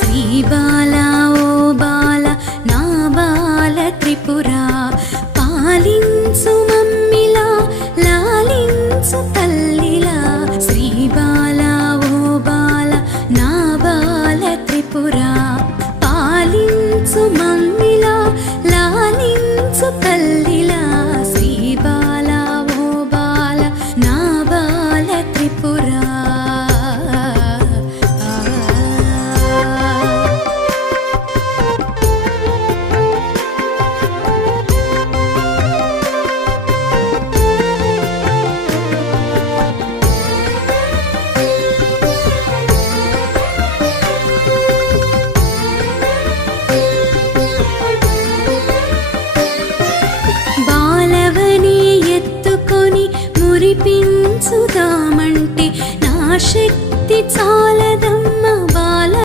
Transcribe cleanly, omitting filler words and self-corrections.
శ్రీ బాలా ఓ బాల నా బాల త్రిపురా పాలించు మమ్మిలా లాలించు తల్లిలా శ్రీ బాలా ఓ బాల నా బాల త్రిపురా పాలించు మమ్మిలా లాలించు తల్లిలా శ్రీ బాలా ఓ బాల నా బాల త్రిపురా మురిపించుదామంటే నా శక్తి చాలదా